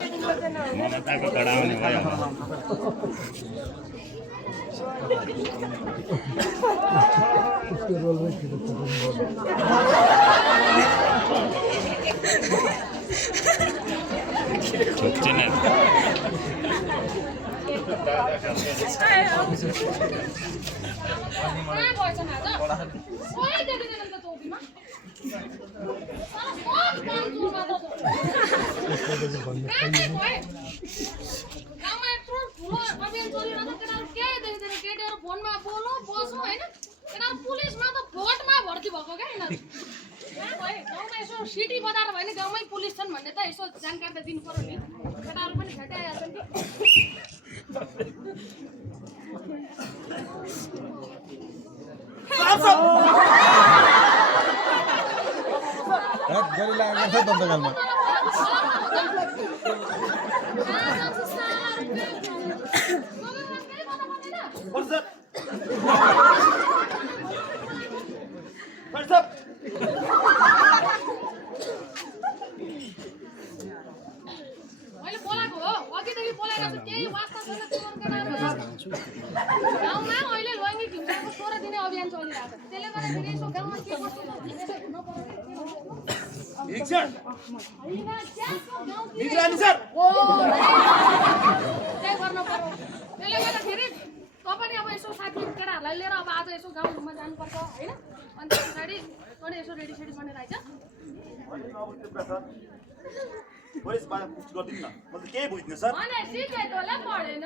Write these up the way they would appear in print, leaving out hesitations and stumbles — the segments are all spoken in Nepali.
मनताको कडाउने भयो फोनमा बोलो बसो हैन पुलिसमा त भोटमा भर्ती भएको क्या यिनीहरू गाउँमा यसो सिटी बजाएर भयो नि गाउँमै पुलिस छन् भन्ने त यसो जानकारी त दिनु पर्यो नि केटाहरू पनि भेटाइरहेको छन् मैले बोलाएको हो अघिदेखि बोलाएको छु केही वास्ता छैन गाउँमा अहिले लैङ्गिक हिंसाको 16 दिने अभियान चलिरहेको छ त्यसले गर्दाखेरि यसो गाउँमा के कस्तो त्यसले गर्दाखेरि तपाईँ अब यसो साथी केटाहरूलाई लिएर अब आज यसो गाउँमा जानुपर्छ होइन अनि त्यस पछाडि पनि यसो रेडी सेडी बनेर आइज पुलिसबाट पुछ गरिदिनु न म त केही बुझ्दिनँ सर भने सिके तँलाई पढेन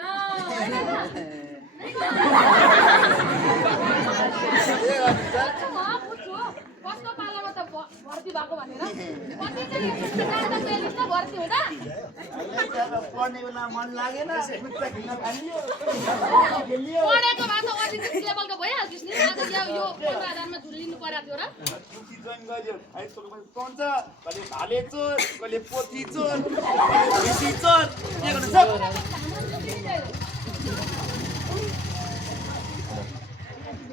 कस्तो पालामा त भर्ती भएको भनेर कति चाहिँ भर्ती हुँदा पढ्ने बेला मन लागेन पढेको भए त अझै लेभलको भइहाल्थ्योस् नि आज यो 15,000मा झुलिनु परेको थियो र जोइन गर्यो हाइस्कुलमा पढ्छ कहिले भाले चोर कहिले पोथी चोर कहिले भैँसी चोर के गर्नु सर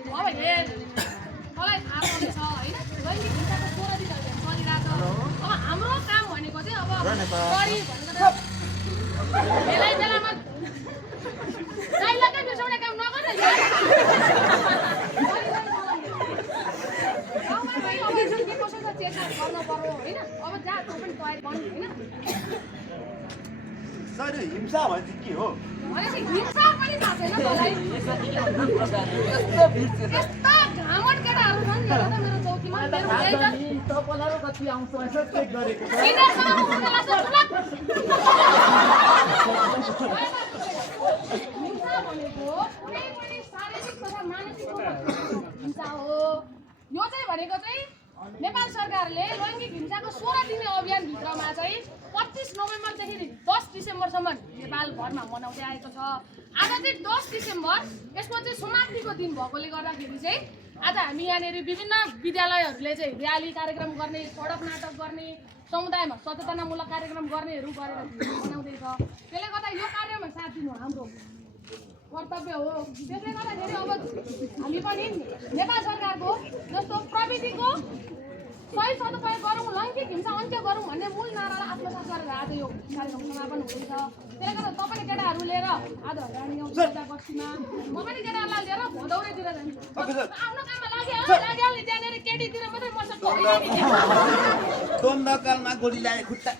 अब हेर मलाई थाहा छँदैछ होइन लैङ्गिक हिंसाको 16 दिनहरू चलिरहेको अब हाम्रो काम भनेको चाहिँ अब गरी भनेर बेला बेलामा दाइलाकै बिर्साउने काम नगर्नु गाउँमा गई अब यसो के कसो त चेकआउट गर्नु पर्यो होइन अब जहाँ त्यो पनि तयारी गर्नु होइन सर हिंसा भने के हो भनेपछि हिंसा पनि थाहा छैन तँलाई यस्ता घामट केटाहरू छन् हेर त मेरो चौकीमा तपाईँलाई कति आउँछ यसो चेक गरेको हिंसा भनेको कुनै पनि शारीरिक तथा मानसिक हिंसा हो यो चाहिँ भनेको चाहिँ नेपाल सरकारले लैङ्गिक हिंसाको 16 दिने अभियानभित्रमा चाहिँ 25 नोभेम्बरदेखि 10 डिसेम्बरसम्म नेपालभरमा मनाउँदै आएको छ आज चाहिँ 10 डिसेम्बर यसमा चाहिँ समाप्तिको दिन भएकोले गर्दाखेरि चाहिँ आज हामी यहाँनिर विभिन्न विद्यालयहरूले चाहिँ र्याली कार्यक्रम गर्ने सडक नाटक गर्ने समुदायमा सचेतनामूलक कार्यक्रम गर्नेहरू गरेर मनाउँदैछ त्यसले गर्दा यो कार्यमा साथ दिनु हाम्रो कर्तव्य हो त्यसले गर्दाखेरि अब हामी पनि नेपाल सरकारको जस्तो प्रविधिको सही सदुपयोग गरौँ लैङ्गिक हिंसा अन्त्य गरौँ भन्ने मूल नारालाई आत्मसात गरेर आज यो कार्यक्रम समापन हुँदैछ त्यसले गर्दा तपाईँ केटाहरू लिएर आज हामी बस्तीमा म पनि केटाहरूलाई लिएर भदौरेतिर जान्छु आफ्नो काममा लागिहाल्ने त्यहाँनिर केटीतिर मात्रै मर्छ द्वन्द्वकालमा गोली लागे खुट्टा